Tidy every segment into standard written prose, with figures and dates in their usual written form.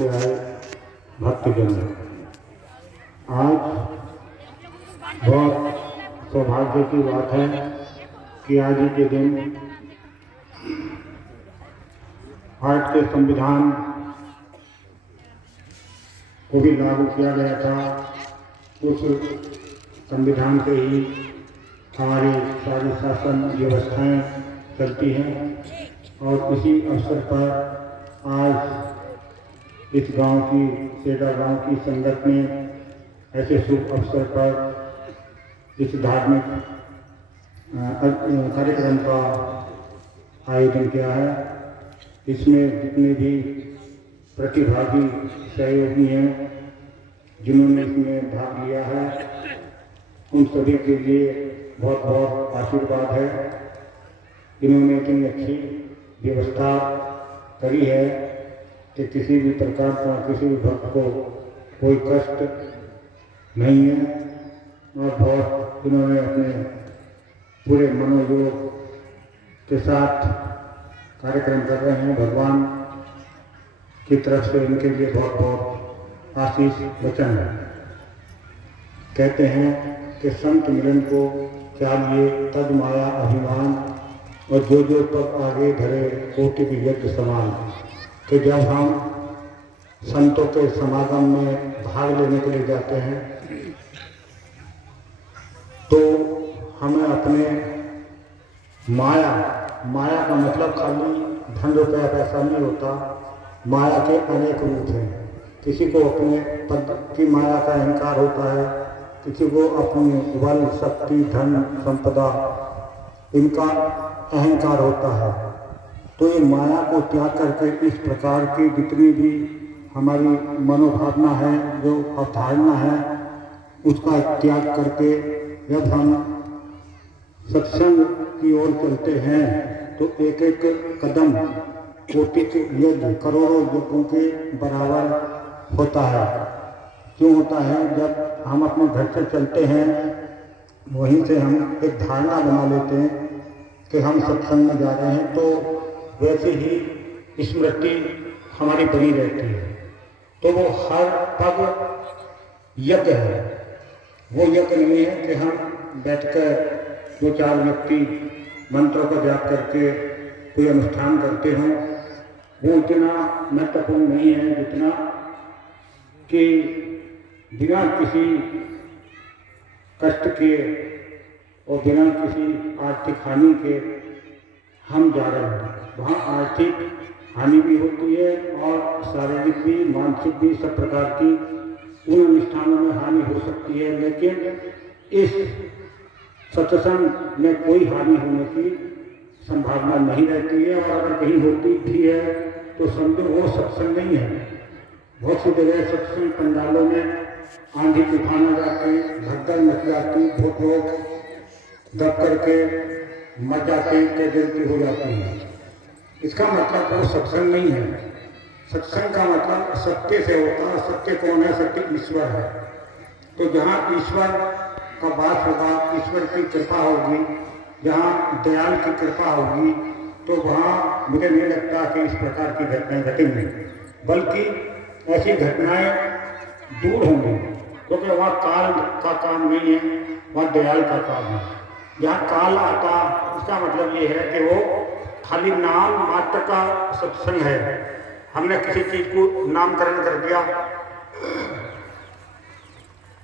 से आए भक्तजन, आज बहुत सौभाग्य की बात है कि आज ही के दिन भारत के संविधान को भी लागू किया गया था। उस संविधान से ही हमारी सारी शासन व्यवस्थाएं चलती हैं और इसी अवसर पर आज इस गांव की सेडा गांव की संगत ने ऐसे शुभ अवसर पर इस धार्मिक कार्यक्रम का आयोजन किया है। इसमें जितने भी प्रतिभागी सहयोगी हैं जिन्होंने इसमें भाग लिया है, उन सभी के लिए बहुत बहुत आशीर्वाद है। इन्होंने इतनी अच्छी व्यवस्था करी है कि किसी भी प्रकार का किसी भी भक्त को कोई कष्ट नहीं है और बहुत इन्होंने अपने पूरे मनोयोग के साथ कार्यक्रम कर रहे हैं। भगवान की तरफ से इनके लिए बहुत बहुत आशीष वचन है। कहते हैं कि संत मिलन को चाहिए तद माया अभिमान और जो जो पग आगे धरे कोटि की यज्ञ समान। कि जब हम संतों के समागम में भाग लेने के लिए जाते हैं तो हमें अपने माया का मतलब खाली धन रुपया पैसा नहीं होता। माया के अनेक रूप हैं। किसी को अपने पद की माया का अहंकार होता है, किसी को अपनी बल शक्ति धन संपदा इनका अहंकार होता है। तो ये माया को त्याग करके इस प्रकार की जितनी भी हमारी मनोभावना है, जो अवधारणा है, उसका त्याग करके जब हम सत्संग की ओर चलते हैं तो एक एक कदम कोटि के यज्ञ करोड़ों यज्ञों के बराबर होता है। क्यों होता है? जब हम अपने घर से चलते हैं वहीं से हम एक धारणा बना लेते हैं कि हम सत्संग में जा रहे हैं, तो वैसे ही स्मृति हमारी बनी रहती है। तो वो हर पग यज्ञ है। वो यज्ञ नहीं है कि हम बैठकर दो चार व्यक्ति मंत्रों का जाप करके कोई अनुष्ठान करते हों। वो इतना महत्वपूर्ण नहीं है जितना कि बिना किसी कष्ट के और बिना किसी आर्थिक हानि के हम जा रहे हैं। वहाँ आर्थिक हानि भी होती है और शारीरिक भी मानसिक भी सब प्रकार की उन अनुष्ठानों में हानि हो सकती है, लेकिन इस सत्संग में कोई हानि होने की संभावना नहीं रहती है। और अगर कहीं होती भी है तो समझो वो सत्संग नहीं है। बहुत सी जगह सत्संग पंडालों में आंधी तूफान आ जाती, भगदड़ मच जाती, बहुत लोग दब करके मर जाते, कैजुअल्टी हो जाती है। इसका मतलब वो सत्संग नहीं है। सत्संग का मतलब सत्य से होता है। सत्य कौन है? सत्य ईश्वर है। तो जहाँ ईश्वर का वास होगा, ईश्वर की कृपा होगी, जहाँ दयाल की कृपा होगी, तो वहाँ मुझे नहीं लगता कि इस प्रकार की घटनाएं घटेंगी, बल्कि ऐसी घटनाएं दूर होंगी। क्योंकि वहाँ काल का काम नहीं है, वहाँ दयाल का काम है। जहाँ काल आता उसका मतलब ये है कि वो खाली नाम मात्र का सत्संग है। हमने किसी चीज को नामकरण कर दिया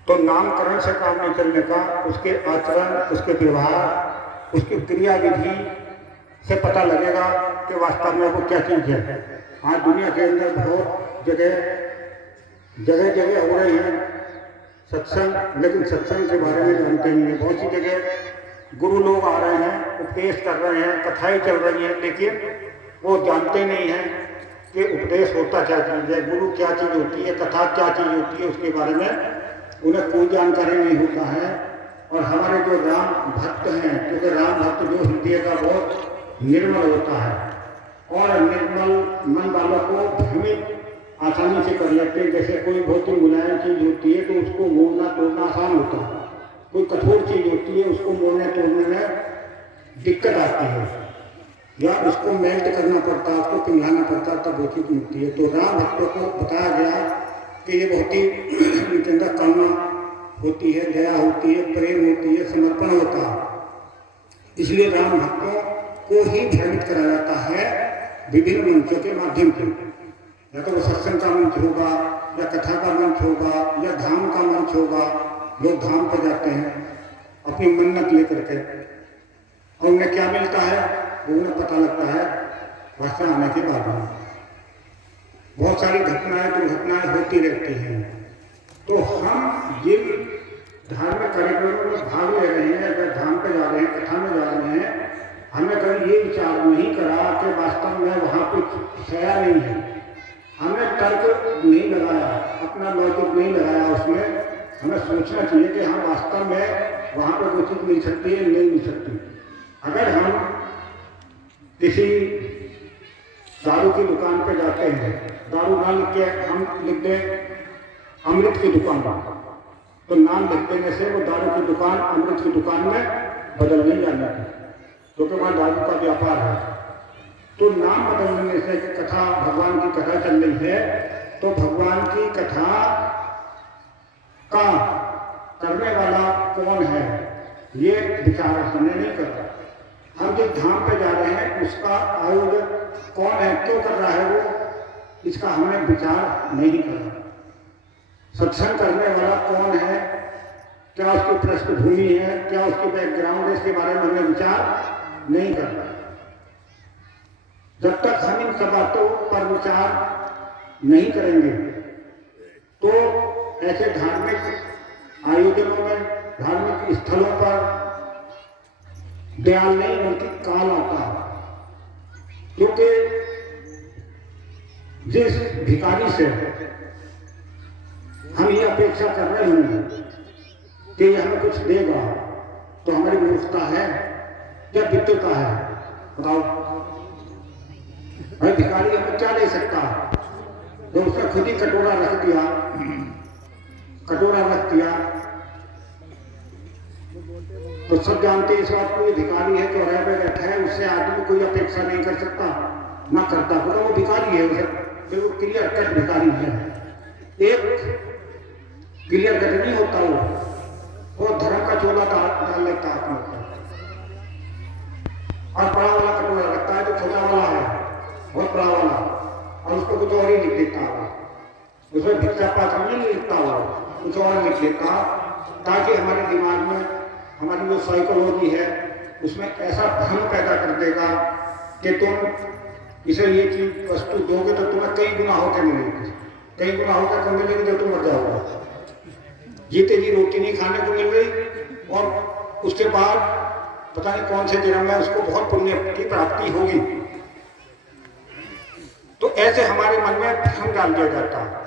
तो नामकरण से काम नहीं चलने का। उसके आचरण, उसके व्यवहार, उसकी क्रिया विधि से पता लगेगा कि वास्तव में वो क्या चीज है। आज दुनिया के अंदर बहुत जगह हो रही है सत्संग, लेकिन सत्संग के बारे में जानते नहीं है। बहुत सी जगह गुरु लोग आ रहे हैं, उपदेश कर रहे हैं, कथाएं चल रही हैं, लेकिन वो जानते नहीं हैं कि उपदेश होता क्या चीज़ है, गुरु क्या चीज़ होती है, कथा क्या चीज़ होती है, उसके बारे में उन्हें कोई जानकारी नहीं होता है। और हमारे जो राम भक्त हैं, क्योंकि राम भक्त जो हृदय का बहुत निर्मल होता है और निर्मल मन वालों को भ्रमित आसानी से कर लेते हैं। जैसे कोई बहुत ही मुलायम चीज़ होती है तो उसको मोड़ना तोड़ना आसान होता है, कोई कठोर चीज़ होती है उसको मोड़ने तोड़ने में दिक्कत आती है। या उसको मेल्ट करना पड़ता है, उसको पिघलाना पड़ता है, तब वो चीज़ मिलती है। तो राम भक्तों को बताया गया कि ये बहुत ही इनके अंदर करुणा होती है, दया होती है, प्रेम होती है, समर्पण होता है। इसलिए राम भक्तों को ही भ्रमित करा जाता है विभिन्न मंचों के माध्यम से। या तो वो सत्संग का मंच होगा, या कथा का मंच होगा, या धाम का मंच होगा। लोग धाम पर जाते हैं अपनी मन्नत लेकर के, और उन्हें क्या मिलता है वो उन्हें पता लगता है रास्ते आने के बाद में। बहुत सारी घटनाएं दुर्घटनाएं होती रहती हैं। तो हम जिन धार्मिक कार्यक्रमों में भाग ले रहे हैं, अगर धाम पे जा रहे हैं, कथा में जा रहे हैं, हमें कभी ये विचार नहीं करा कि वास्तव में वहाँ कुछ छाया नहीं है। हमें तर्क नहीं लगाया, अपना लॉजिक नहीं लगाया उसमें। हमें सोचना चाहिए कि हाँ वास्तव में वहाँ पर कोई चीज़ मिल सकती है, नहीं मिल सकती। अगर हम किसी दारू की दुकान पे जाते हैं, दारू ना लिख के हम लिख दें अमृत की दुकान, तो नाम लिख देने से वो दारू की दुकान अमृत की दुकान में बदल नहीं जाना है, क्योंकि वहाँ दारू का व्यापार है। तो नाम बदलने से कथा, भगवान की कथा चल रही है, तो भगवान की कथा का करने वाला कौन है ये विचार हमने नहीं करा। हम जिस धाम पे जा रहे हैं उसका आयोजक कौन है, क्यों कर रहा है वो, इसका हमने विचार नहीं करा। सत्संग करने वाला कौन है, क्या उसकी पृष्ठभूमि है, क्या उसकी बैकग्राउंड है, इसके बारे में हमने विचार नहीं करना। जब तक हम इन सब बातों पर विचार नहीं करेंगे तो ऐसे धार्मिक आयोजनों में, धार्मिक स्थलों पर दयाल नहीं बल्कि काल आता है। क्योंकि जिस भिखारी से हम ये अपेक्षा कर रहे हैं कि ये हमें कुछ देगा, तो हमारी मूर्खता है या विद्वता है? बताओ भाई, भिखारी हमें क्या दे सकता है? तो उसने खुद ही कटोरा रख दिया, तो सब जानते इस बात को, ये भिखारी है, चौराहे पे बैठा है, उससे आदमी कोई अपेक्षा नहीं कर सकता, ना करता, तो वो भिखारी है, उसे वो क्लियर कट भिखारी है। एक क्लियर कट नहीं होता, वो धर्म का चोला डाल लेता है अपने ऊपर, और बड़ा वाला कटोरा रखता है जो छोटा वाला है, बहुत बड़ा वाला, और उसको कुछ और ही लिख देता है, उसमें भिक्षा पात्र नहीं लिखता हुआ, कुछ और लिख देता, ताकि हमारे दिमाग में हमारी जो साइकोलॉजी है उसमें ऐसा भ्रम पैदा कर देगा कि तुम इसे ये चीज वस्तु दोगे तो तुम्हें कई गुना होकर मिलेगी, कई गुना होकर कम मिलेगी, जब तुम मर जाओगे। जीते जी रोटी नहीं खाने को मिल गई, और उसके बाद पता नहीं कौन से जन्म में उसको बहुत पुण्य की प्राप्ति होगी। तो ऐसे हमारे मन में भ्रम डाल दिया जाता है।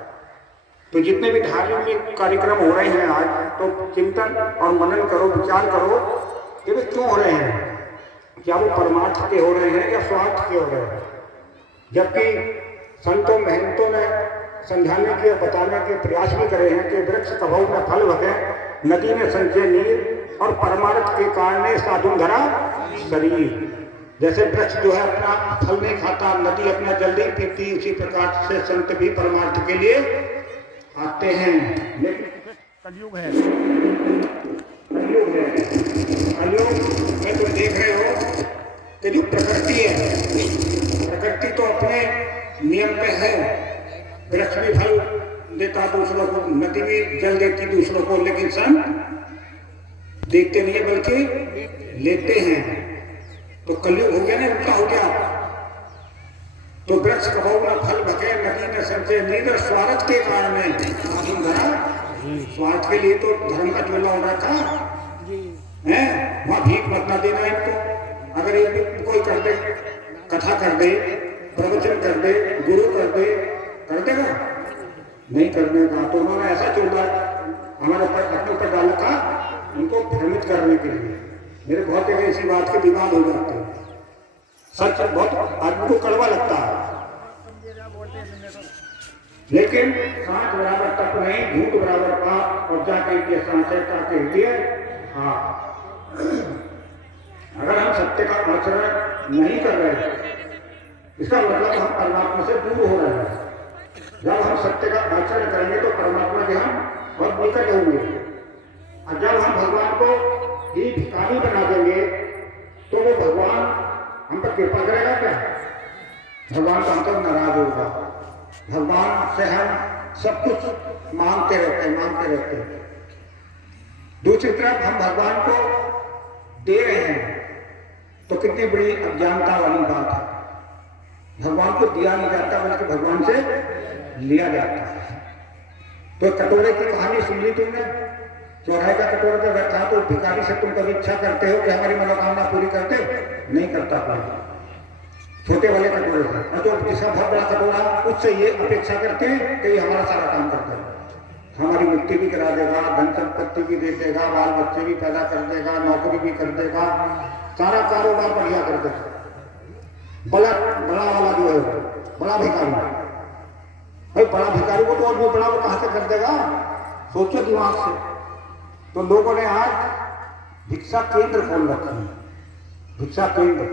तो जितने भी धार्मिक कार्यक्रम हो रहे हैं आज, तो चिंतन और मनन करो, विचार करो कि वे क्यों हो रहे हैं, क्या वो परमार्थ के हो रहे हैं या स्वार्थ के हो रहे हैं। जबकि संतों महंतों ने समझाने के, बताने के प्रयास भी करे हैं कि वृक्ष कभौ में फल भगे, नदी में संचय नीर, और परमार्थ के कारण साधु धरा शरीर। जैसे वृक्ष जो है अपना फल नहीं खाता, नदी अपना जल नहीं पीती, उसी प्रकार से संत भी परमार्थ के लिए आते हैं। लेकिन कलयुग है, कलयुग में तुम देख रहे हो कि जो प्रकृति है, प्रकृति तो अपने नियम पे है। वृक्ष भी फल देता दूसरों को, नदी भी जल देती दूसरों को, लेकिन संत देखते नहीं है बल्कि लेते हैं। तो कलयुग हो गया ना, उल्टा हो गया। तो वृक्ष कभौ न फल भगे, नदी में संचय नीर, स्वार्थ के कारण साधु धरा। स्वार्थ के लिए तो धर्म का चोला हो रहा था है, वहां भीख मत ना देना इनको। अगर ये भी कोई कर दे, कथा कर दे, प्रवचन कर दे, गुरु कर दे, कर देगा? नहीं करने का। तो उन्होंने ऐसा चोला हमारे ऊपर, अपने ऊपर डाला था, उनको भ्रमित करने के लिए। मेरे बहुत जगह इसी बात के विवाद हो जाते हैं। सच बहुत आदमी को कड़वा लगता है, लेकिन सांच बराबर तप नहीं, झूठ बराबर पाप, और जाके सांचता के लिए अगर हम सत्य का आचरण नहीं कर रहे इसका मतलब हम परमात्मा से दूर हो रहे हैं। जब हम सत्य का आचरण करेंगे तो परमात्मा के हम बहुत निकट होंगे। और जब हम भगवान को ही भिखारी बना देंगे तो वो भगवान हम पर कृपा करेगा क्या? भगवान का हम तो नाराज होगा। भगवान से हम सब कुछ मांगते रहते हैं। दूसरी तरफ हम भगवान को दे रहे हैं तो कितनी बड़ी अज्ञानता वाली बात है। भगवान को दिया नहीं जाता बल्कि भगवान से लिया जाता है। तो कटोरे की कहानी सुन ली तुमने? चौराहे का कटोरा पर बैठा तो भिखारी से तुम कभी इच्छा करते हो कि हमारी मनोकामना पूरी करते? नहीं करता कोई। छोटे वाले कटोरे से और जो जिसका बहुत बड़ा कटोरा उससे ये अपेक्षा करते हैं कि ये हमारा सारा काम करता है, हमारी मुक्ति भी करा देगा, धन संपत्ति भी दे देगा, बाल बच्चे भी पैदा कर देगा, नौकरी भी कर देगा, सारा कारोबार बढ़िया कर देगा। बड़ा वाला जो है बड़ा भिखारी, भाई बड़ा भिखारी को तो और भी बड़ा वो कहां से कर देगा? सोचो दिमाग से। तो लोगों ने आज भिक्षा केंद्र खोल रखे हैं। भिक्षा केंद्र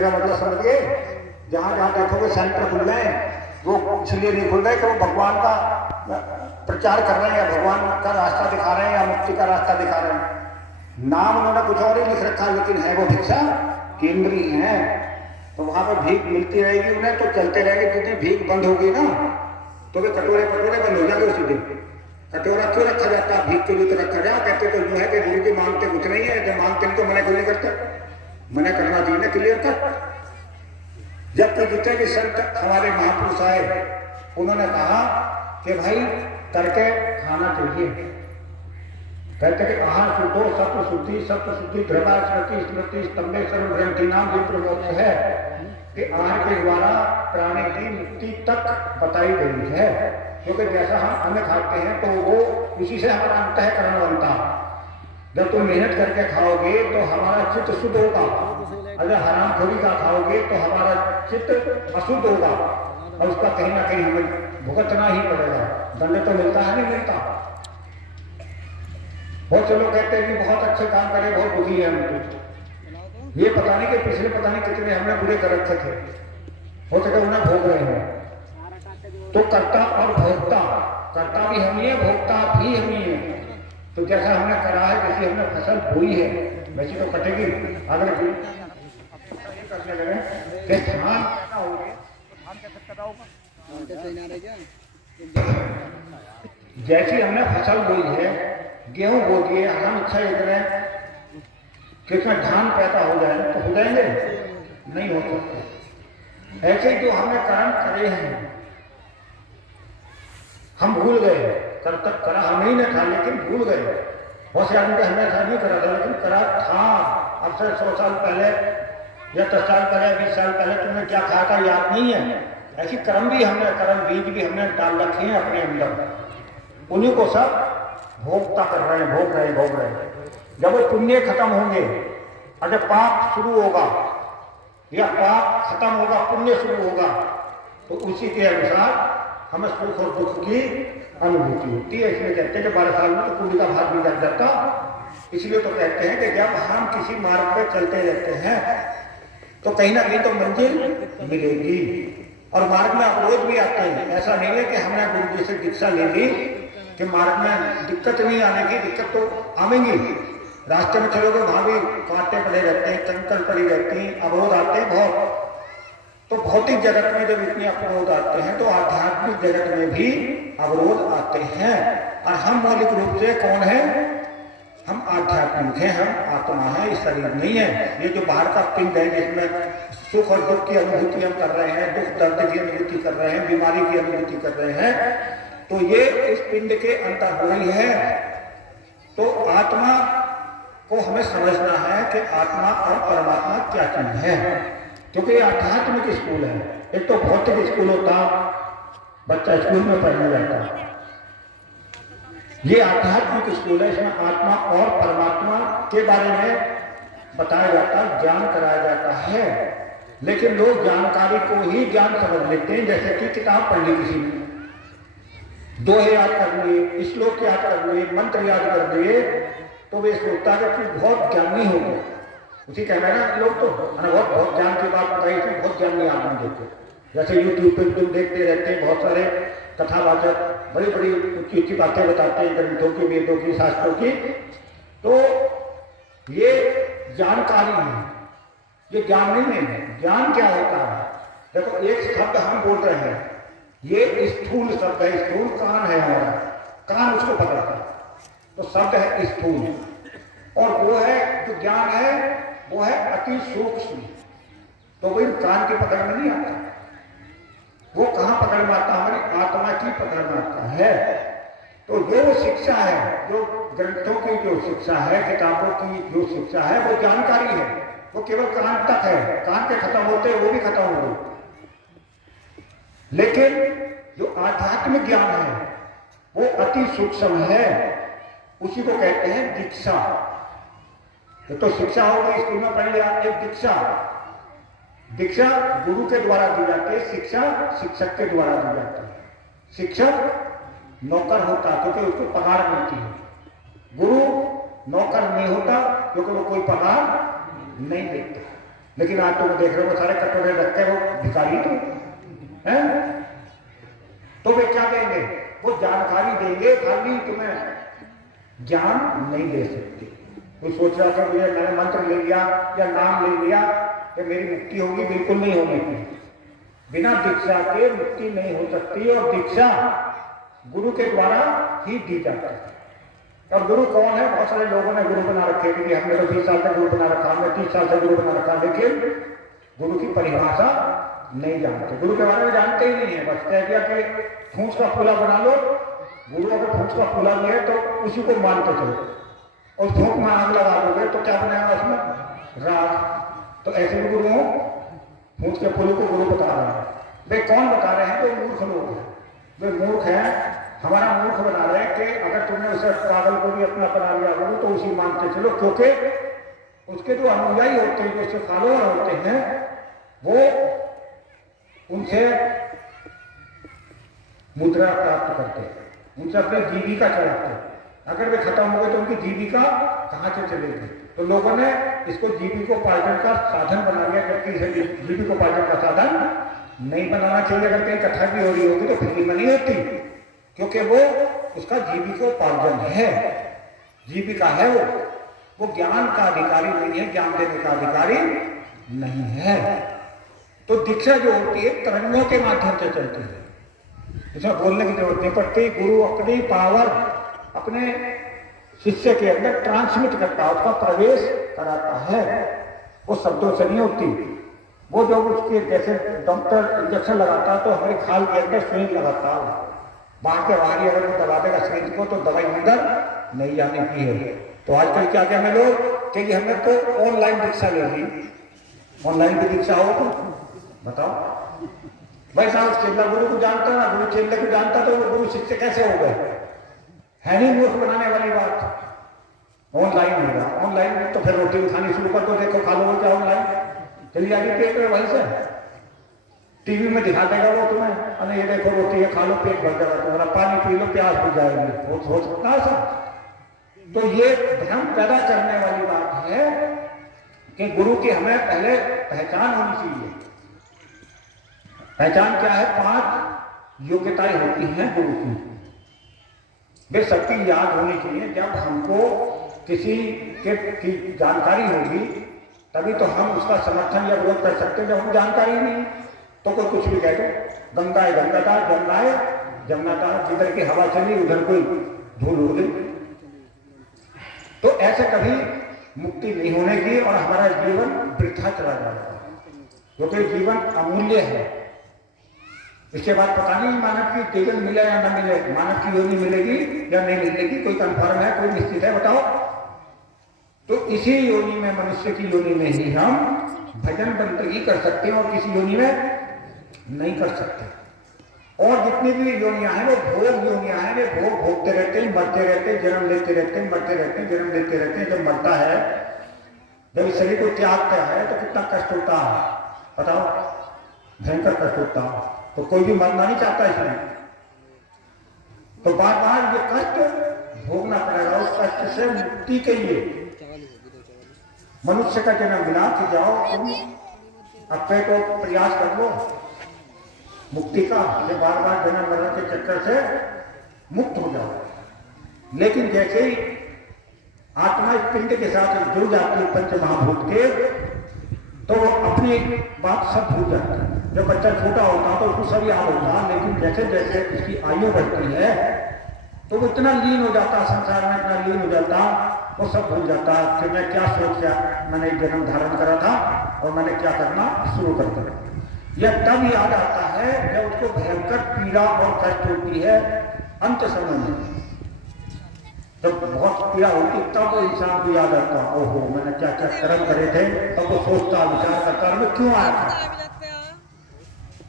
का मतलब समझिए, जहां जहां देखोगे सेंटर खुल रहे हैं, वो इसलिए नहीं खुल रहे कि वो भगवान का प्रचार कर रहे हैं या भगवान का रास्ता दिखा रहे हैं या मुक्ति का रास्ता दिखा रहे हैं। नाम उन्होंने कुछ और ही लिख रखा है लेकिन है वो भिक्षा केंद्र ही है। तो वहां पर भीख मिलती रहेगी उन्हें, तो चलते रहेंगे। जितनी भीख बंद होगी ना तो वे कटोरे बंद हो जाएंगे उसी दिन। कटोरा क्यों रखा जाता है? भीख के लिए तो रखा जाए। कहते तो यूं है कि गुरु जी मांगते कुछ नहीं है, जब मांगते हैं तो मना क्यों नहीं करते? मना करना चाहिए ना, क्लियर कट। जब तक जितने भी संत हमारे महापुरुष आए उन्होंने कहा कि भाई करके खाना चाहिए। कहते कि आहार शुद्धो सत्व शुद्धि ध्रुवा स्मृति स्तंभे सर्व ग्रंथि नाम विप्रोक्त है कि आहार के द्वारा प्राणी की मुक्ति तक बताई गई है। क्योंकि जैसा हम अन्न खाते हैं तो वो उसी से हमारा अंतःकरण बनता है। जब तुम मेहनत करके खाओगे तो हमारा चित्त शुद्ध होगा, अगर हरामखोरी का खाओगे तो हमारा चित्त अशुद्ध होगा और उसका कहीं ना कहीं हमें भुगतना ही पड़ेगा। दंड तो मिलता है नहीं मिलता। बहुत से लोग कहते हैं कि बहुत अच्छे काम करे, बहुत दुखी है हम। ये पता नहीं कि पिछले पता नहीं कितने हमने बुरे कर रखे थे, हो सके उन्हें भोग रहे हैं। तो कर्ता और भोक्ता, कर्ता भी हम ही है, भोक्ता भी हम ही है। तो जैसा हमने करा है, जैसी हमने फसल बोई है वैसी तो कटेगी। अगर करने लगे कि धान पैदा हो गए तो धान कैसे पैदा होगा? जैसी हमने फसल बोई है, गेहूं बो दिए, हम इच्छा ये करें कि इसमें धान पैदा हो जाए तो हो जाएंगे? नहीं हो सकते। ऐसे जो हमने कर्म करे हैं हम भूल गए, करा हम ही नहीं था लेकिन भूल गए। बहुत से आदमी हमने ऐसा नहीं करा था लेकिन करा था। अब से 100 साल पहले या 10 साल पहले 20 साल पहले तुमने क्या खाया था याद नहीं है। ऐसी कर्म बीज भी हमने डाल रखे हैं अपने अंदर, उन्हीं को सब भोगता कर रहे हैं, भोग रहे हैं। जब वो पुण्य खत्म होंगे, अगर पाप शुरू होगा या पाप खत्म होगा, पुण्य शुरू होगा, तो उसी के अनुसार हमें सुख और दुख की अनुभूति होती है। इसलिए कहते हैं कि 12 साल में तो पुण्य का भाग भी लग जाता। इसलिए तो कहते हैं कि जब हम किसी मार्ग पर चलते रहते हैं तो कहीं ना कहीं तो मंजिल मिलेगी और मार्ग में अवरोध भी आते हैं। ऐसा नहीं है कि हमने गुरु जी से दीक्षा ले ली कि मार्ग में दिक्कत नहीं आने की, दिक्कत तो आवेंगी। रास्ते में चलोगे वहां भी कांटे पड़े रहते हैं, कंकड़ पड़ी रहती हैं, अवरोध आते हैं बहुत। तो भौतिक जगत में जब इतने अवरोध आते हैं तो आध्यात्मिक जगत में भी अवरोध आते हैं। और हम मौलिक रूप से कौन है? हम आध्यात्मिक हैं, हम आत्मा है, इस शरीर नहीं है। ये जो बाहर का पिंड है जिसमें सुख और दुख की अनुभूति हम कर रहे हैं, दुख दर्द की अनुभूति कर रहे हैं, बीमारी की अनुभूति कर रहे हैं, तो ये इस पिंड के अंतर हो रही है। तो आत्मा को हमें समझना है कि आत्मा और परमात्मा क्या चीज है। क्योंकि ये आध्यात्मिक स्कूल है। एक तो भौतिक स्कूल होता, बच्चा स्कूल में पढ़ने जाता, ये आध्यात्मिक स्कूल है। इसमें आत्मा और परमात्मा के बारे में बताया जाता, ज्ञान कराया जाता है। लेकिन लोग जानकारी को ही ज्ञान समझ लेते हैं। जैसे कि किताब पढ़ ली किसी ने, दोहे याद कर लिए, श्लोक याद कर लिए, मंत्र याद कर लिए, तो वे सोचता है कि बहुत ज्ञानी हो गए। उसी कहना है ना लोग तो बहुत बहुत ज्ञान की बात बताई थी, बहुत ज्ञान नहीं आपने देखे। जैसे यूट्यूब पे तुम देखते रहते हैं बहुत सारे कथावाचक बड़ी बड़ी ऊंची ऊंची बातें बताते हैं ग्रंथों की, वेदों की, शास्त्रों की। तो ये जानकारी है, ये ज्ञान नहीं है। ज्ञान क्या होता है? देखो एक शब्द हम बोल रहे हैं, ये स्थूल शब्द है, स्थूल कान है हमारा, कान उसको पकड़ता है, तो शब्द है स्थूल। और वो है जो ज्ञान है वो है अति सूक्ष्म। तो वो कान की पकड़ में नहीं आता, वो कहां पकड़ में आता? हमारी आत्मा की पकड़ में आता है। तो जो शिक्षा है, जो ग्रंथों की जो शिक्षा है, किताबों की जो शिक्षा है, वो जानकारी है, वो केवल कान तक है। कान के खत्म होते वो भी खत्म हो गई। लेकिन जो आध्यात्मिक ज्ञान है वो अति सूक्ष्म है, उसी को कहते हैं दीक्षा। तो शिक्षा हो गई, स्कूल में पढ़ लिया, एक दीक्षा। दीक्षा गुरु के द्वारा दी जाती है, शिक्षा शिक्षक के द्वारा दी जाती है। शिक्षक नौकर होता क्योंकि उसको पगार मिलती है, गुरु नौकर नहीं होता क्योंकि वो कोई पगार नहीं देता। लेकिन आज तो मैं देख रहे हो सारे कटोरे रखते वो भिखारी तो हैं, तो वे क्या देंगे? वो जानकारी देंगे, खाली तुम्हें ज्ञान नहीं दे सकते। कोई सोच रहा था मुझे मैंने मंत्र ले लिया या नाम ले लिया कि मेरी मुक्ति होगी, बिल्कुल नहीं होने की। बिना दीक्षा के मुक्ति नहीं हो सकती, और दीक्षा गुरु के द्वारा ही दी जाती है। और गुरु कौन है? बहुत सारे लोगों ने गुरु बना रखे कि हमने तो 20 साल से गुरु बना रखा, हमने 30 साल से गुरु बना रखा, लेकिन गुरु की परिभाषा नहीं जानते, गुरु के बारे में जानते ही नहीं है। बस कह दिया कि फूंस का फूला बना लो, गुरु अगर फूंस का फूला भी है तो उसी को मानते चलो, और फूंक में आग लगा दोगे तो क्या बनाएगा उसमें? राख। तो ऐसे भी गुरु हो, फूंस के फूल को गुरु बता रहे हैं। वे कौन बता रहे हैं? तो मूर्ख लोग हैं, वे मूर्ख हैं, हमारा मूर्ख बना रहे हैं कि अगर तुमने उसे पागल को भी अपना बना लिया गुरु तो उसी मानते चलो, क्योंकि उसके जो अनुयायी होते हैं, जो उसके फॉलोअर होते हैं, वो उनसे मुद्रा प्राप्त करते हैं, उनसे अपनी जीविका चलाते हैं। अगर वे खत्म हो गए तो उनकी जीविका कहां से चलेगी? तो लोगों ने इसको जीविकोपार्जन का साधन बना लिया, जबकि जीविकोपार्जन का साधन नहीं बनाना चाहिए। अगर कहीं कथा भी हो रही होगी तो फ्री में नहीं होती, क्योंकि वो उसका जीविकोपार्जन है, जीविका है। वो ज्ञान का अधिकारी नहीं है, ज्ञान देने का अधिकारी नहीं है। तो दीक्षा जो होती है तरंगों के माध्यम से चलती है, इसमें बोलने की जरूरत नहीं पड़ती। गुरु अपनी पावर अपने शिष्य के अंदर ट्रांसमिट करता है, उसका प्रवेश कराता है, वो शब्दों से नहीं होती। वो जो उसके जैसे डॉक्टर इंजेक्शन लगाता है तो हमारी खाल के अंदर सुई लगाता है, बाहर के बाहर अगर वो दबा देगा शरीर को तो दवाई अंदर नहीं जाने की है। तो आजकल क्या कहने लोग कि हमने तो ऑनलाइन दीक्षा ले ली, ऑनलाइन भी दीक्षा हो तो बताओ। वैसा चेला गुरु को जानता ना, गुरु चेले को जानता तो वो गुरु शिष्य कैसे हो गए? है नहीं मूर्ख बनाने वाली बात। ऑनलाइन होगा, ऑनलाइन तो फिर रोटी भी खानी शुरू कर दो, देखो खा लो क्या ऑनलाइन चली आएगी पेट में, वहीं से टीवी में दिखा देगा वो तुम्हें, अरे ये देखो रोटी है खा लो पेट भर जाएगा तुम्हारा, पानी पी लो प्यास बुझ जाएगी, वो हो सकता है सब। तो ये भ्रम पैदा करने वाली बात है कि गुरु की हमें पहले पहचान होनी चाहिए। पहचान क्या है? 5 योग्यताएं होती हैं गुरु की, वे सबकी याद होनी चाहिए। जब हमको किसी की जानकारी होगी तभी तो हम उसका समर्थन या विरोध कर सकते हैं। जब हम जानकारी नहीं तो कोई कुछ भी कह दो, गंगा है गंगादार, जमुना है जमुनादार, जिधर की हवा चली उधर कोई धूल उड़ गई। तो ऐसे कभी मुक्ति नहीं होने की और हमारा जीवन वृथा चला जाएगा, क्योंकि जीवन अमूल्य है। इसके बाद पता नहीं मानव की जीवन मिले या न मिले, मानव की योनि मिलेगी या नहीं मिलेगी, कोई कंफर्म है, कोई निश्चित है? बताओ। तो इसी योनि में, मनुष्य की योनि में ही हम भजन बंदगी कर सकते हैं और किसी योनि में नहीं कर सकते। और जितनी भी योनियां हैं वो भोग योनियां हैं, वे भोग भोगते रहते हैं, मरते रहते हैं, जन्म लेते रहते हैं, मरते रहते हैं, जन्म लेते रहते हैं। जब मरता है, जब इस शरीर को त्यागता है तो कितना कष्ट होता है बताओ, भयंकर कष्ट होता है। तो कोई भी मरना नहीं चाहता इसमें, तो बार बार ये कष्ट भोगना पड़ेगा। उस कष्ट से मुक्ति के लिए मनुष्य का जन्म मिला कि जाओ तुम अपने को प्रयास कर लो मुक्ति का, ये बार बार जन्म मरण के चक्कर से मुक्त हो जाओ। लेकिन जैसे ही आत्मा इस पिंड के साथ जुड़ जाती है पंच महाभूत के, तो वो अपनी बात सब भूल जाता है। जब बच्चा छोटा होता तो उसको सब याद होता, लेकिन जैसे जैसे उसकी आयु बढ़ती है तो वो इतना लीन हो जाता, संसार में इतना लीन हो जाता, वो सब भूल जाता कि मैं क्या सोच क्या मैंने जन्म धारण करा था और मैंने क्या करना शुरू कर दिया। यह तब याद आता है जब उसको भयंकर पीड़ा और कष्ट होती है अंत समय में। जब बहुत पीड़ा होती तब वो इंसान को याद आता, ओहो मैंने क्या क्या कर्म करे थे, तब वो सोचता विचार करता मैं क्यों आया था।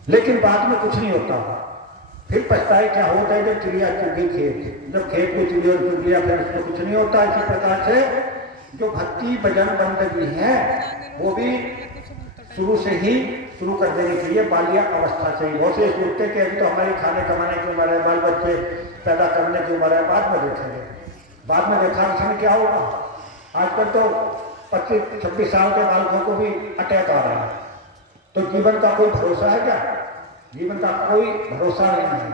लेकिन बाद में कुछ नहीं होता, फिर पछताए क्या होता है जब चिड़िया चुग गई खेत, जब खेत को चिड़िया चुग गया फिर उसमें कुछ नहीं होता। इसी प्रकार से जो भक्ति भजन बंदगी है वो भी शुरू से ही शुरू कर देनी चाहिए, बालिया अवस्था से ही। बहुत से सोचते कि अभी तो हमारी खाने कमाने की उम्र है, बाल बच्चे पैदा करने की उम्र है, बाद में देखेंगे। बाद में देखा कि क्या होगा। आजकल तो 25-26 साल के बालकों को भी अटैक आ रहा है, तो जीवन का कोई भरोसा है क्या? जीवन का कोई भरोसा नहीं है।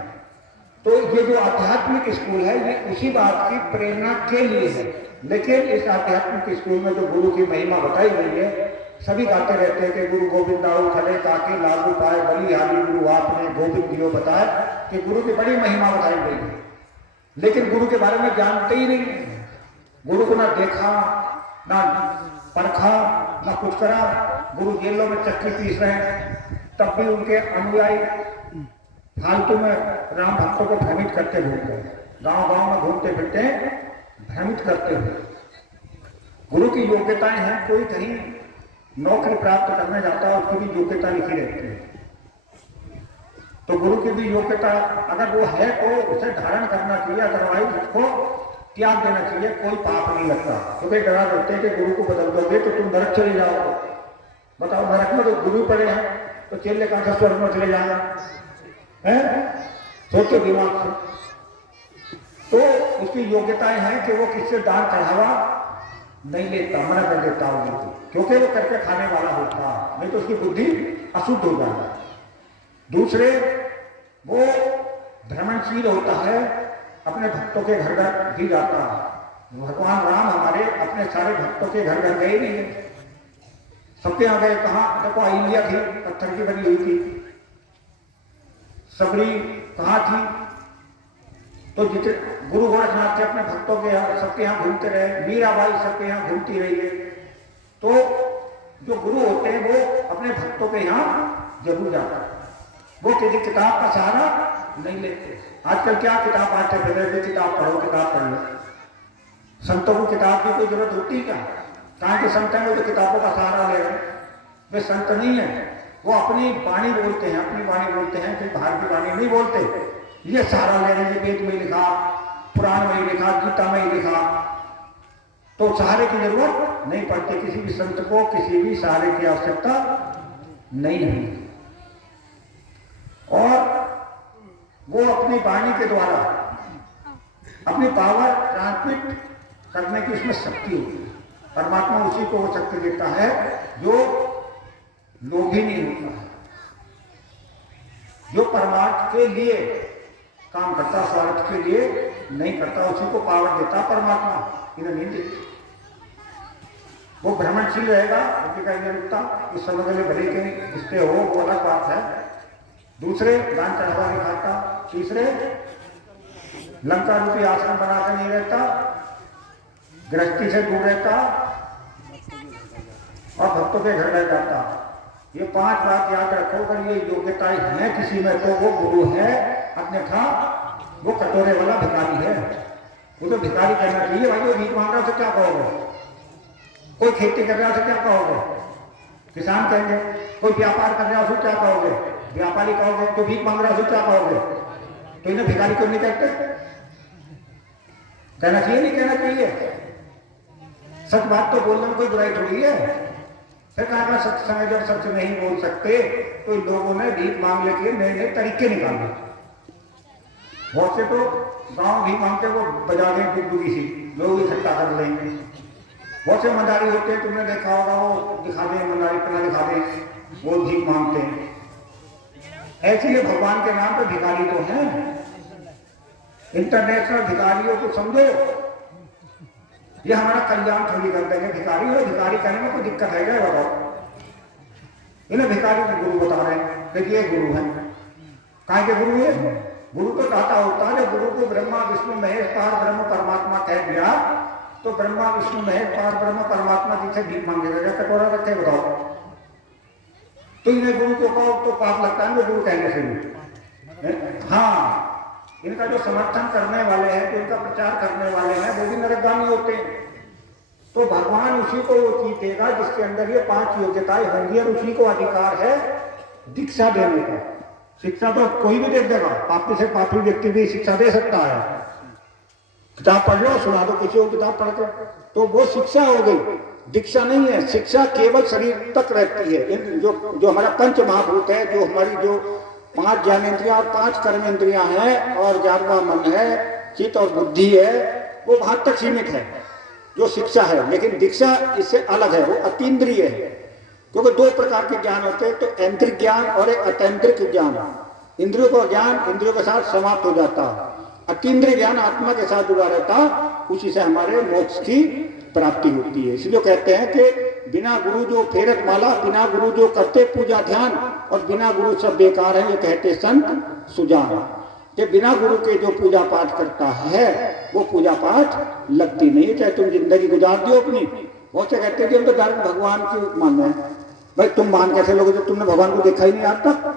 तो ये जो आध्यात्मिक स्कूल है ये उसी बात की प्रेरणा के लिए है। लेकिन इस आध्यात्मिक स्कूल में जो गुरु की महिमा बताई गई है, सभी गाते रहते हैं कि गुरु गोविंद आओ खड़े ताकि लागू पाए बलिहारी गुरु आपने गोविंद दियो बताए, कि गुरु की बड़ी महिमा बताई गई है। लेकिन गुरु के बारे में जानते ही नहीं, गुरु को ना देखा ना परखा ना कुछ करा। गुरु जेलों में चक्की पीस रहे हैं तब भी उनके अनुयायी फालतू में राम भक्तों को भ्रमित करते घूमते हैं, गांव गांव में घूमते फिरते भ्रमित करते हुए। गुरु की योग्यताएं हैं, कोई कहीं नौकरी प्राप्त करने जाता है उसकी भी योग्यता लिखी रहती है, तो गुरु की भी योग्यता अगर वो है तो उसे धारण करना चाहिए, अदरवाइज उसको त्याग देना चाहिए, कोई पाप नहीं लगता। क्योंकि डरा रहते हैं कि गुरु को बदल दोगे तो तुम नरक चले जाओगे। बताओ नरक में तो गुरु पड़े हैं तो चेले कहां से स्वर्ग में चले जाएंगे? सोचो दिमाग से। तो उसकी योग्यताएं हैं कि वो किससे दान चढ़ावा नहीं लेता, मना कर देता हूं, क्योंकि वो करके खाने वाला होता, नहीं तो उसकी बुद्धि अशुद्ध हो जाएगी। दूसरे वो भ्रमणशील होता है, अपने भक्तों के घर घर भी जाता है। भगवान राम हमारे अपने सारे भक्तों के घर घर गए नहीं है, सबके यहाँ गए। कहाँ देखो अहिल्या थी, पत्थर की बनी हुई थी। सबरी कहाँ थी? तो जितने गुरु गोरखनाथ के अपने भक्तों के यहाँ सबके यहाँ घूमते रहे, मीराबाई सबके यहाँ घूमती रही है। तो जो गुरु होते हैं वो अपने भक्तों के यहाँ जरूर जाता है, वो किसी किताब का सहारा नहीं लेते। आजकल क्या किताब आते फिर किताब पढ़ो, किताब पढ़ लो। संतों को किताब की कोई जरूरत होती क्या? कहाँ के संत हैं वो जो किताबों का सहारा ले रहे हैं? वे संत नहीं है, वो अपनी वाणी बोलते हैं, अपनी वाणी बोलते हैं, फिर बाहर की वाणी नहीं बोलते। ये सहारा ले रहे हैं, वेद में लिखा, पुराण में ही लिखा, गीता में ही लिखा, तो सहारे की जरूरत नहीं पड़ती। किसी भी संत को किसी भी सहारे की आवश्यकता नहीं है। और वो अपनी वाणी के द्वारा अपनी पावर ट्रांसमिट करने की उसमें शक्ति होती है। परमात्मा उसी को वो शक्ति देता है जो लोभी नहीं होता है, जो परमार्थ के लिए काम करता, स्वार्थ के लिए नहीं करता, उसी को पावर देता परमात्मा, इन्हें नहीं देती। वो भ्रमणशील रहेगा, उसकी कहीं नहीं रुकता, इस समय के लिए भले के रिश्ते हो वो अलग बात है। दूसरे दान चढ़ावा नहीं खाता। तीसरे लंका रूपी आश्रम बनाकर नहीं रहता, गृहस्थी से दूर रहता और भक्तों के घर रह जाता। ये 5 बात याद रखो। अगर ये योग्यताएं हैं किसी में तो वो गुरु है, अन्यथा वो कटोरे वाला भिखारी है। वो तो भिखारी कहना चाहिए भाई। वो भीख मांग रहा तो क्या कहोगे? कोई खेती कर रहा तो क्या कहोगे? किसान कहेंगे। कोई व्यापार कर रहा तो क्या कहोगे? व्यापारी कहोगे। तो भीख मांग रहा तो क्या कहोगे? तो इन्हें भिखारी क्यों नहीं कहते? कहना चाहिए नहीं कहना चाहिए? सच बात तो बोलने में कोई बुराई थोड़ी है। फिर कहा सच समय जब सच नहीं बोल सकते तो इन लोगों ने भीख मांगने के नए नए तरीके निकाले। बहुत से तो गांव भीख मांगते वो बजा दें डुगडुगी सी, लोग इकट्ठा कर लेंगे, बहुत से मंदारी होते हैं, तुमने देखा होगा, वो दिखा दें, मंदारी पना दिखा दें, वो भीख मांगते हैं। ऐसे ही भगवान के नाम पे भिखारी तो हैं, इंटरनेशनल भिखारियों को समझो। ये हमारा कल्याण थोड़ी कर देंगे भिखारी, हो भिखारी करने में कोई दिक्कत है क्या बताओ? इन्हें भिखारी को गुरु बता रहे हैं, देखिए गुरु है, कहाँ के गुरु है? गुरु तो कहता होता है, जब गुरु को ब्रह्मा विष्णु महेश पार ब्रह्म परमात्मा कह दिया, तो ब्रह्मा विष्णु महेश पार ब्रह्म परमात्मा जी से भीख मांगेगा क्या? कटोरा रखे बताओ? तो इन्हें गुरु को कहो तो पाप लगता है गुरु कहने से भी। हाँ, इनका जो समर्थन करने वाले हैं, जो इनका प्रचार करने वाले हैं, वो भी नरकगामी होते हैं। तो भगवान उसी को वो चीज देगा जिसके अंदर ये 5 योग्यताएं होंगी, और उसी को अधिकार है दीक्षा देने का। शिक्षा तो कोई भी दे देगा, पापी से पापी व्यक्ति भी शिक्षा दे सकता है। किताब पढ़ लो, सुना दो किसी को किताब पढ़ कर, तो वो शिक्षा हो गई, दीक्षा नहीं है। शिक्षा केवल शरीर तक रहती है। जो हमारा पंच महाभूत है, जो हमारी जो 5 ज्ञानेंद्रियां और 5 कर्मेंद्रियां हैं, और 11वां मन है, चित्त और बुद्धि है, वो वहां तक सीमित है जो शिक्षा है। लेकिन दीक्षा इससे अलग है, वो अतीन्द्रिय है। क्योंकि 2 प्रकार के ज्ञान होते हैं, तो ऐन्द्रिक ज्ञान और एक अतैंद्रिक ज्ञान। इंद्रियों का ज्ञान इंद्रियों के साथ समाप्त हो जाता, अतीन्द्रिय ज्ञान आत्मा के साथ जुड़ा रहता, उसी से हमारे मोक्ष की प्राप्ति होती है। इसलिए कहते हैं कि बिना गुरु जो फेरत माला, बिना गुरु जो करते पूजा ध्यान, और बिना गुरु सब बेकार है, ये कहते संत सुजान। कि बिना गुरु के जो पूजा पाठ करता है, वो पूजा पाठ लगती नहीं, चाहे तुम जिंदगी गुजार दियो अपनी। बहुत से कहते हैं कि हम तो डायरेक्ट भगवान की मान रहे हैं। भाई तुम मान कैसे लोगे जब तुमने भगवान को देखा ही नहीं आज तक?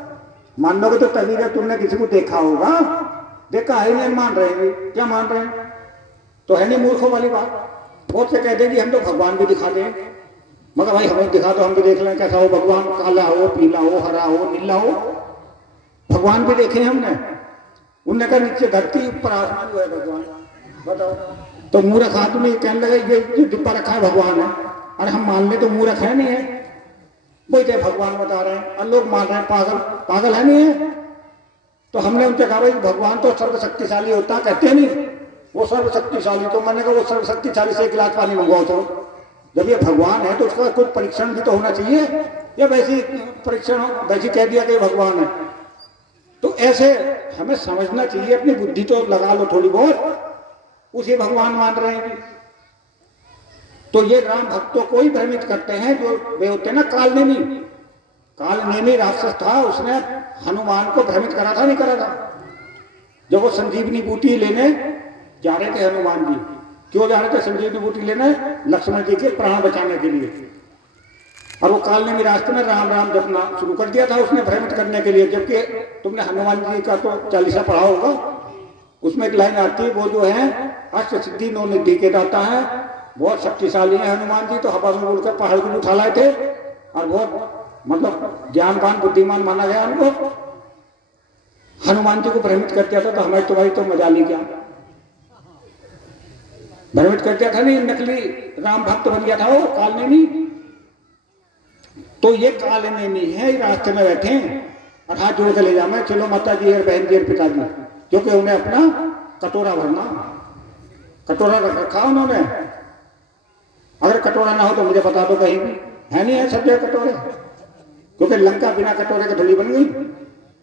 मान लोगे तो तभी जब तुमने किसी को देखा होगा, देखा है नहीं, मान रहे हैं। क्या मान रहे हैं? तो है नहीं मूर्खों वाली बात। बहुत से कहते हैं कि हम तो भगवान भी दिखा दें, मगर भाई हमें दिखा दो, हम भी देख लें कैसा हो भगवान, काला हो, पीला हो, हरा हो, नीला हो। भगवान भी देखे हमने, उनने कहा नीचे धरती ऊपर आसमान जो है भगवान, बताओ। तो मूर्ख आदमी कहने लगे ये डिब्बा रखा है भगवान है। अरे हम मान ले तो मूर्ख है नहीं है, वही थे भगवान बता रहे हैं, और लोग मान रहे हैं पागल, पागल है नहीं है। तो हमने उनसे कहा भाई भगवान तो सर्वशक्तिशाली होता, कहते नहीं वो सर्वशक्तिशाली। तो मैंने कहा वो सर्वशक्तिशाली से 1 गिलास पानी मंगवाओ। तो जब ये भगवान है तो उसका कुछ परीक्षण भी तो होना चाहिए, या वैसी परीक्षण वैसी कह दिया कि भगवान है। तो ऐसे हमें समझना चाहिए, अपनी बुद्धि तो लगा लो थोड़ी बहुत, उसे भगवान मान रहे हैं। तो ये राम भक्तों को ही भ्रमित करते हैं, जो वे होते हैं ना कालनेमी। कालनेमी राक्षस था, उसने हनुमान को भ्रमित करा था, नहीं करा था? जब वो संजीवनी बूटी लेने जा रहे थे हनुमान जी, क्यों जा रहे थे संजीवनी बूटी लेने? लक्ष्मण जी के प्राण बचाने के लिए। और वो कालनेमी रास्ते में राम राम जपना शुरू कर दिया था उसने, भ्रमित करने के लिए। जबकि तुमने हनुमान जी का तो 40 पढ़ा होगा, उसमें एक लाइन आती है, वो जो है अष्ट सिद्धि 9 निधि के दाता है, बहुत शक्तिशाली है हनुमान जी। तो हवा में उड़कर पहाड़ को उठा लाए थे, और बहुत मतलब ज्ञानवान बुद्धिमान माना गया उनको। हनुमान जी को भ्रमित कर दिया था, तो हमारी तुम्हारी तो मजा ली क्या? भ्रमित कर दिया था, नहीं नकली राम भक्त बन गया था वो कालनेमी। तो ये कालनेमी है, रास्ते में बैठे और हाथ जोड़ के ले जा, मैं चलो माता जी और बहन जी और पिताजी, क्योंकि उन्हें अपना कटोरा भरना, कटोरा रख रखा उन्होंने। अगर कटोरा ना हो तो मुझे बता दो, कहीं भी है नहीं है सब जगह कटोरे, क्योंकि लंका बिना कटोरे की धुली बन गई।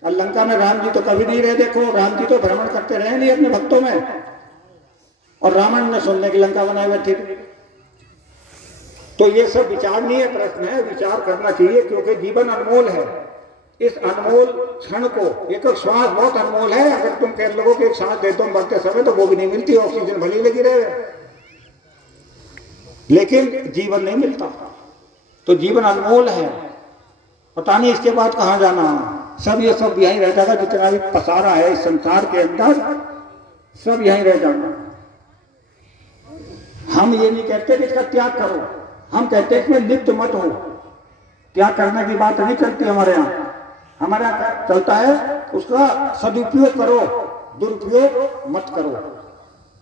और लंका में राम जी तो कभी नहीं रहे, देखो राम जी तो भ्रमण करते रहे नहीं अपने भक्तों में, और रावण ने सुनने की लंका बनाए बैठे थे। तो ये सब विचारणीय प्रश्न है, विचार करना चाहिए, क्योंकि जीवन अनमोल है। इस अनमोल क्षण को, एक श्वास बहुत अनमोल है। अगर तुम कह लोगों को एक सांस देते हो मरते समय, तो वो भी नहीं मिलती, ऑक्सीजन भली लगी रहे, लेकिन जीवन नहीं मिलता। तो जीवन अनमोल है, पता नहीं इसके बाद कहाँ जाना। सब ये सब यहीं रह जाएगा, जितना भी पसारा है इस संसार के अंदर, सब यहीं रह जाएगा। हम ये नहीं कहते कि इसका त्याग करो, हम कहते हैं इसमें लिप्त मत हो। त्याग करने की बात नहीं चलती हमारे यहाँ। हमारे यहाँ चलता है उसका सदुपयोग करो, दुरुपयोग मत करो।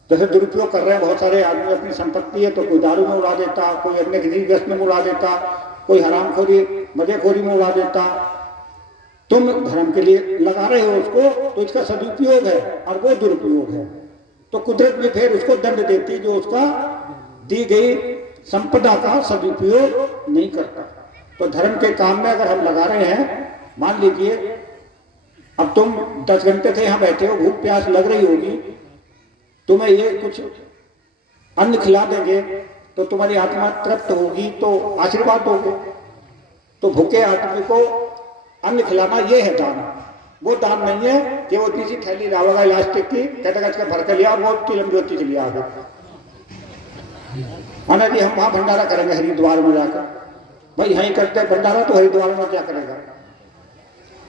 जैसे दुरुपयोग कर रहे हैं बहुत सारे आदमी, अपनी संपत्ति है तो कोई दारू में उड़ा देता, कोई अन्य किसी व्यस्त में उड़ा देता, कोई हरामखोरी मजेखोरी में उड़ा देता। तुम धर्म के लिए लगा रहे हो उसको, तो इसका सदुपयोग है और वो दुरुपयोग है। तो कुदरत में फिर उसको दंड देती, जो उसका दी गई संपदा का सदुपयोग नहीं करता। तो धर्म के काम में अगर हम लगा रहे हैं, मान लीजिए अब तुम 10 घंटे से यहाँ बैठे हो, भूख प्यास लग रही होगी, तुम्हें ये कुछ अन्न खिला देंगे तो तुम्हारी आत्मा तृप्त होगी, तो आशीर्वाद दोगे। तो भूखे आदमी को अन्न खिलाना ये है दान। वो दान नहीं है कि वो किसी थैली लावेगा इलास्टिक की, कहते के भर के लिया और वो तिलम ज्योति के लिए आ गए, माना जी हम वहां भंडारा करेंगे हरिद्वार में जाकर। भाई यहीं करते हैं भंडारा, तो हरिद्वार में क्या करेगा?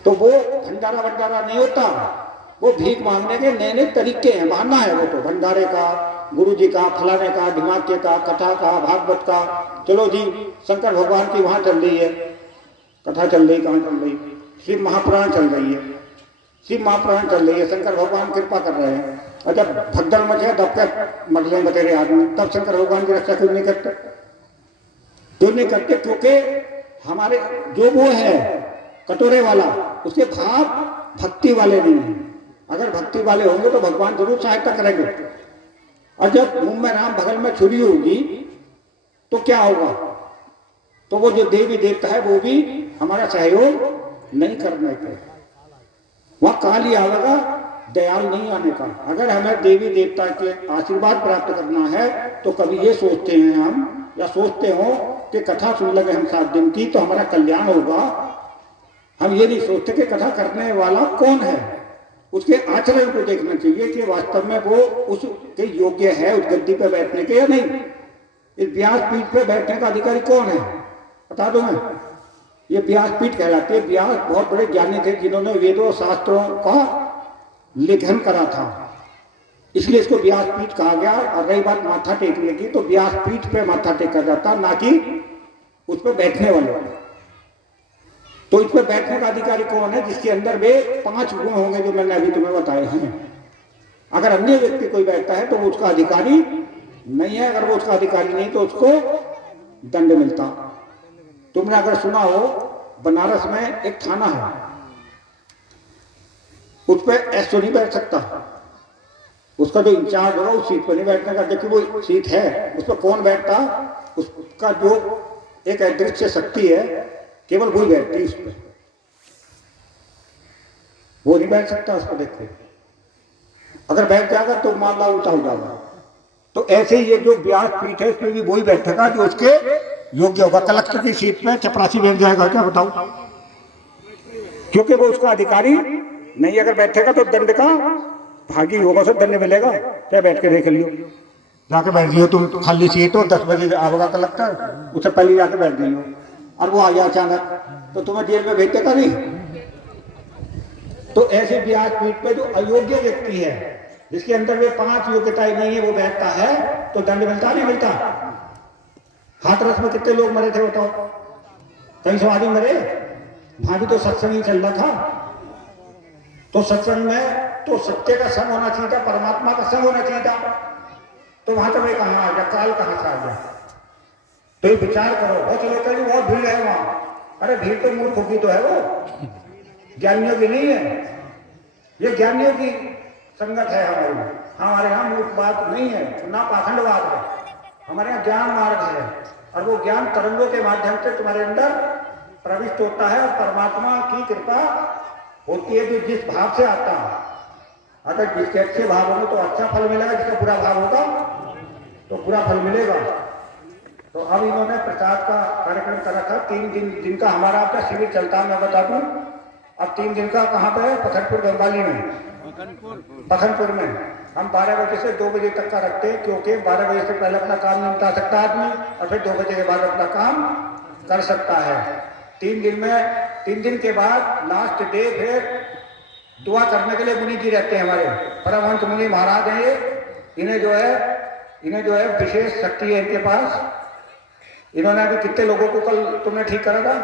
तो वो भंडारा नहीं होता, वो भीख मांगने के नए नए तरीके हैं, बहाना है वो। तो भंडारे का, गुरु जी का, फलाने का, ढिमाके का, कथा का, भागवत का, चलो जी शंकर भगवान की वहां चल रही है कथा, चल रही कहाँ चल रही? शिव महापुराण चल रही है, शिव महापुराण चल रही है, शंकर भगवान कृपा कर रहे हैं। और जब भगदड़ मचे तब क्या मरले बतेरे आदमी, तब शंकर भगवान की रक्षा क्यों नहीं करते? क्यों नहीं करते? क्योंकि हमारे जो वो है कटोरे वाला, उसके भाव भक्ति वाले नहीं है। अगर भक्ति वाले होंगे तो भगवान जरूर सहायता करेंगे। और जब मुंह में राम बगल में छुरी होगी तो क्या होगा? तो वो जो देवी देवता है वो भी हमारा सहयोग नहीं करने के, वह काल ही आवेगा, दयाल नहीं आने का। अगर हमें देवी देवता के आशीर्वाद प्राप्त करना है तो कभी ये सोचते हैं हम, या सोचते हो कि कथा सुन लगे हम 7 दिन की तो हमारा कल्याण होगा। हम ये नहीं सोचते कि कथा करने वाला कौन है, उसके आचरण को देखना चाहिए कि वास्तव में वो उसके योग्य है उस गद्दी पे बैठने के या नहीं। इस व्यास पीठ पे बैठने का अधिकारी कौन है बता दो मैं। ये व्यास पीठ कहलाती है। व्यास बहुत बड़े ज्ञानी थे जिन्होंने वेदों शास्त्रों का लेखन करा था, इसलिए इसको व्यास पीठ कहा गया। और रही बात माथा टेकने की, तो व्यास पीठ पे माथा टेका जाता, ना कि उस पर बैठने वाले। तो इस पर बैठने का अधिकारी कौन है? जिसके अंदर वे 5 गुण होंगे जो मैंने अभी तुम्हें बताए हैं। अगर अन्य व्यक्ति कोई बैठता है तो वो उसका अधिकारी नहीं है। अगर वो उसका अधिकारी नहीं तो उसको दंड मिलता। तुमने अगर सुना हो बनारस में एक थाना है, उस पर एसओ नहीं बैठ सकता, उसका जो इंचार्ज होगा उस सीट पर नहीं बैठने का। देखिए वो सीट है, उस पर कौन बैठता? उसका जो एक अदृश्य शक्ति है, केवल वही बैठती उस पर, वो नहीं बैठ सकता उस पर। देखो अगर बैठ जाएगा तो मामला उल्टा हो जाएगा। तो ऐसे ही ये जो व्यास पीठ है इसमें भी वही बैठेगा जो उसके योग्य होगा। कलेक्टर की सीट पे चपरासी बैठ जाएगा क्या बताओ? क्योंकि वो उसका अधिकारी नहीं। अगर बैठेगा तो दंड का भागी होगा, उसे दंड मिलेगा। क्या बैठ के देख लियो, जाके बैठ जियो तुम, खाली सीट हो, 10 बजे आवेगा कलेक्टर, उससे पहले जाके बैठ जाइयो। और वो आ गया अचानक तो तुम्हें जेल में भेजेगा नहीं। तो ऐसे व्यास पीठ पे जो अयोग्य व्यक्ति है, जिसके अंदर वे 5 योग्यताएं नहीं है, वो बैठता है तो दंड मिलता नहीं मिलता? हाथरस में कितने लोग मरे थे बताओ? कई सौ आदमी मरे। वहां भी तो सत्संग ही चल रहा था। तो सत्संग में तो सत्य का संग होना चाहिए था, परमात्मा का संग होना चाहिए था। तो वहां तक कहाँ आ गया, काल कहां से आ गया? तो ये विचार करो। बहुत लोग कहेंगे बहुत भीड़ है वहां। अरे भीड़ तो मूर्खों की तो है, वो ज्ञानियों की नहीं है। ये ज्ञानियों की संगत है हमारे यहाँ मूर्ख बात नहीं है, ना पाखंडवाद है। हमारे यहाँ ज्ञान मार्ग है, और वो ज्ञान तरंगों के माध्यम से तुम्हारे अंदर प्रविष्ट होता है। और परमात्मा की कृपा होती है जो जिस भाव से आता है। अगर जिसके अच्छे भाव होंगे तो अच्छा फल मिलेगा, जिसका बुरा भाव होगा तो बुरा फल मिलेगा। तो अब इन्होंने प्रसाद का कार्यक्रम करा था। 3 दिन का हमारा आपका शिविर चलता है, मैं बता दूं। अब 3 दिन का कहाँ पे है? पखनपुर गंगाली में, पखनपुर में। हम 12 बजे से 2 बजे तक का रखते हैं, क्योंकि 12 बजे से पहले अपना काम निपटा सकता है आदमी, और फिर 2 बजे के बाद अपना काम कर सकता है। 3 दिन में, 3 दिन के बाद लास्ट डे फिर दुआ करने के लिए मुनि जी रहते हैं हमारे। परमहंस मुनि महाराज हैं ये। इन्हें जो है विशेष शक्ति है इनके पास। इन्होंने अभी कितने लोगों को कल तुमने ठीक करा था?